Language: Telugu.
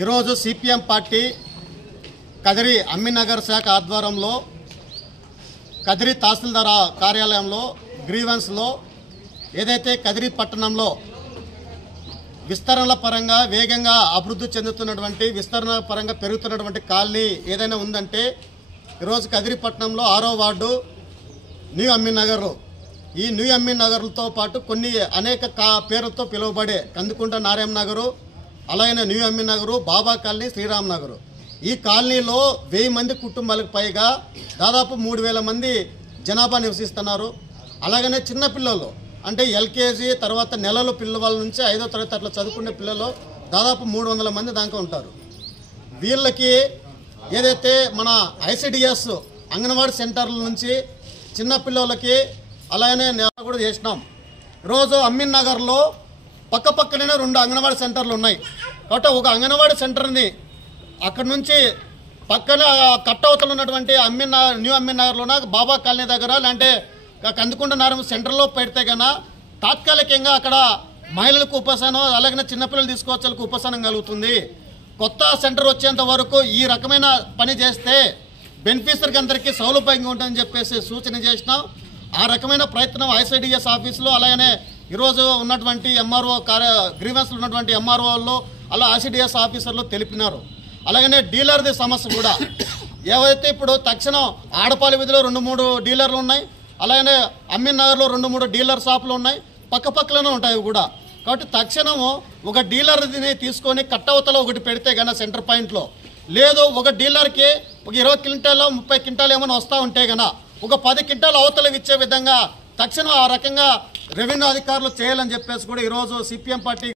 ఈరోజు సిపిఎం పార్టీ కదిరి అమ్మినగర్ శాఖ ఆధ్వర్యంలో కదిరి తహసీల్దార్ కార్యాలయంలో గ్రీవెన్స్లో ఏదైతే కదిరి పట్టణంలో విస్తరణల పరంగా వేగంగా అభివృద్ధి చెందుతున్నటువంటి విస్తరణ పరంగా పెరుగుతున్నటువంటి కాలనీ ఏదైనా ఉందంటే ఈరోజు కదిరి పట్టణంలో 6వ వార్డు న్యూ అమ్మినగర్, ఈ న్యూ అమ్మినగర్తో పాటు కొన్ని అనేక పేర్లతో పిలువబడే కందుకుంట నారాయణ నగరు, అలాగే న్యూ అమ్మినగరు, బాబా కాలనీ, శ్రీరామ్ నగరు. ఈ కాలనీలో 1000 మంది కుటుంబాలకు పైగా దాదాపు 3000 మంది జనాభా నివసిస్తున్నారు. అలాగనే చిన్నపిల్లలు అంటే ఎల్కేజీ తర్వాత నెలలు పిల్లవాళ్ళ నుంచి 5వ తరగతి అట్లా చదువుకునే పిల్లలు దాదాపు 300 మంది దాకా ఉంటారు. వీళ్ళకి ఏదైతే మన ఐసిడిఎస్ అంగన్వాడీ సెంటర్ల నుంచి చిన్నపిల్లలకి అలాగనే కూడా చేసినాం. ఈరోజు అమ్మినగర్లో పక్కనే 2 అంగన్వాడీ సెంటర్లు ఉన్నాయి. కాబట్టి ఒక అంగన్వాడీ సెంటర్ని అక్కడి నుంచి పక్కన కట్టవతలు ఉన్నటువంటి న్యూ అమ్మినగర్లోన బాబా కాలనీ దగ్గర లేదంటే కందుకుంట నారాయణ సెంటర్లో పెడితే కన్నా తాత్కాలికంగా అక్కడ మహిళలకు ఉపశమనం అలాగే చిన్నపిల్లలు తీసుకోవచ్చులకు ఉపశమనం కలుగుతుంది. కొత్త సెంటర్ వచ్చేంత వరకు ఈ రకమైన పని చేస్తే బెనిఫిషరీకి అందరికీ సౌలభ్యంగా ఉంటుందని చెప్పేసి సూచన చేసినాం. ఆ రకమైన ప్రయత్నం ఐసిడిఎస్ ఆఫీసులో అలాగనే ఈరోజు ఉన్నటువంటి ఎంఆర్ఓ గ్రీవెన్స్లో ఉన్నటువంటి ఎంఆర్ఓల్లో అలా ఐసిడిఎస్ ఆఫీసర్లు తెలిపినారు. అలాగనే డీలర్ది సమస్య కూడా ఏవైతే ఇప్పుడు తక్షణం ఆడపాలి వీధిలో 2-3 డీలర్లు ఉన్నాయి, అలాగనే అమ్మినగర్లో 2-3 డీలర్ షాపులు ఉన్నాయి, పక్కనే ఉంటాయి కూడా. కాబట్టి తక్షణము ఒక డీలర్ని తీసుకొని కట్టవతలో ఒకటి పెడితే గన సెంటర్ పాయింట్లో లేదు ఒక డీలర్కి ఒక 20 క్వింటాలు 30 క్వింటాలు ఏమైనా వస్తూ ఉంటే గన ఒక 10 క్వింటాలు అవతలకు ఇచ్చే విధంగా తక్షణం ఆ రకంగా రెవెన్యూ అధికారులు చేయాలని చెప్పేసి కూడా ఈరోజు సిపిఎం పార్టీ